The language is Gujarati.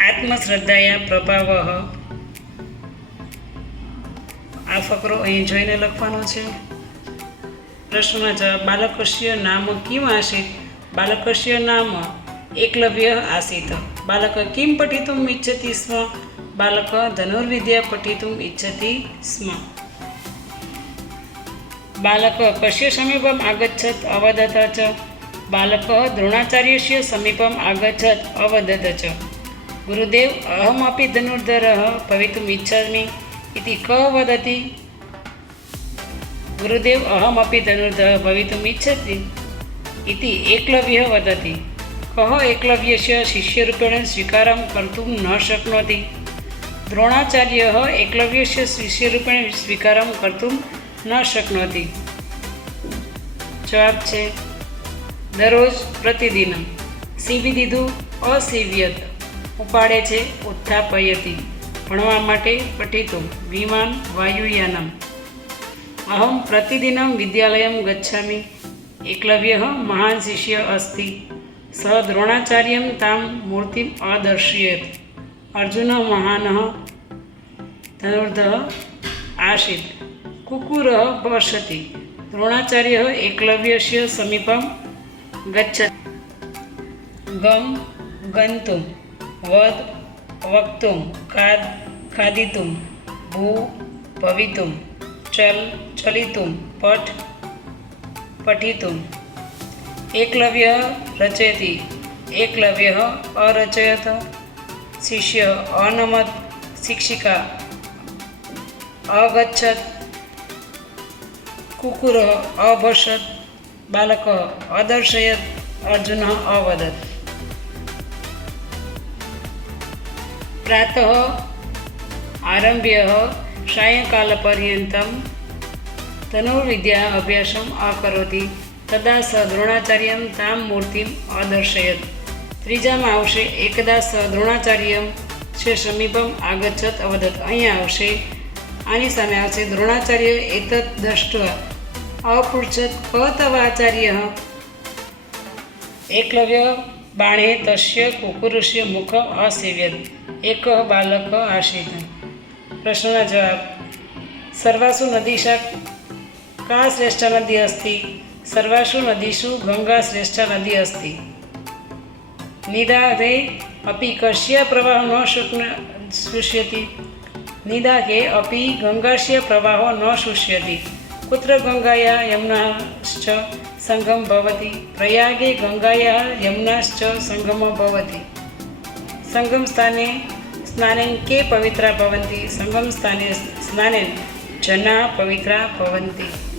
આત્મશ્રદ્ધાયા પ્રભાવઃ. આ ફકરો અહીં જોઈને લખવાનો છે. પ્રશ્નનો જવાબ. બાલકસ્ય નામ કિમ આસીત? બાલકસ્ય નામ એકલવ્ય આસીત. બાલક કિમ પઠિતુમ ઇચ્છતિ સ્મ? બાલક ધનુર્વિદ્યા પઠિતુમ ઇચ્છતિ સ્મ. બાલક કस्य સમીપમ આગચ્છત અવદત ચ? બાલક દ્રોણાચાર્યસ્ય સમીપમ આગચ્છત અવદત ચ. ગુરુદેવ અહમપી ધનુર્ધરઃ ભવિતુમ ઇચ્છામિ इति कः वदति? गुरुदेव अहमपि धनुर्धरः भवितुम् इच्छति इति एकलव्यः वदति. कः एकलव्यस्य शिष्यरूपेण स्वीकारं कर्तुं न शक्नोति? द्रोणाचार्यः एकलव्यस्य शिष्यरूपेण स्वीकारं कर्तुं न शक्नोति. जवाब छे दररोज प्रतिदिनं. સીવી દીધું અસીવ્યત. ઉપાડે છે ઉત્થાપયતિ. ભણવા માટે પઠિતુમ વિમાન વાયુયાનમ. અહમ પ્રતિદિનમ વિદ્યાલયમ ગચ્છામિ. એકલવ્યઃ મહાન શિષ્ય અસ્તિ. સહ દ્રોણાચાર્યમ તામ મૂર્તિમ અદર્શયત. અર્જુન મહાનઃ ધનુર્ધરઃ આસીત. કુકુરઃ પશ્યતિ. દ્રોણાચાર્યः એકલવ્યસ્ય સમીપમ ગચ્છતિ. ગમ ગંતુમ. વદ વક્તુમ. ખાદિતુમ. ભૂ ભવિતુમ. ચલ ચલિતુમ. પઠ પઠિતુમ. એકલવ્ય રચયતિ. એકલવ્ય અરચયત. શિષ્ય અનમત. શિક્ષિકા અગચ્છત. કુકુર અભષત. બાલક અદર્શયત. અર્જુન અવદત. प्रातः आरभ्य सायंकालपर्यन्तं धनुर्विद्या अभ्यासम् अकरोति. तदा स द्रोणाचार्यं तां मूर्तिम् अदर्शयत्. ત્રીજામાં આવશે એકદા સ દ્રોણાચાર્યમ છે સમીપમ આગચ્છત અવદત. અહીંયા આવશે, આની સામે આવશે દ્રોણાચાર્ય એતત દ્રષ્ટવા અપૃચ્છત ક તવ આચાર્ય. એકલવ્ય બાણે તસ્ય કુકુરસ્ય મુખમ અસેવ્યત. એક બાલક આસીત. પ્રશ્નના જવાબ. સર્વાસુ નદીશા કા શ્રેષ્ઠા નદી અસ્તિ? સર્વાસુ નદીષુ ગંગા શ્રેષ્ઠા નદી અસ્તિ. નિદાઘે અપી કસ્ય પ્રવાહ ન શુષ્યતિ? નિદાઘે અપી ગંગાસ્ય પ્રવાહો ન શુષ્યતિ. કુત્ર ગંગાયા યમુનાશ્ચ સંગમ ભવતિ? પ્રયાગે ગંગાયા યમુનાશ્ચ સંગમો ભવતિ. સંગમ સ્થાને સ્નાનેન કે પવિત્રા ભવન્તિ? સંગમ સ્થાને સ્નાનેન जना पवित्रा भवन्ति.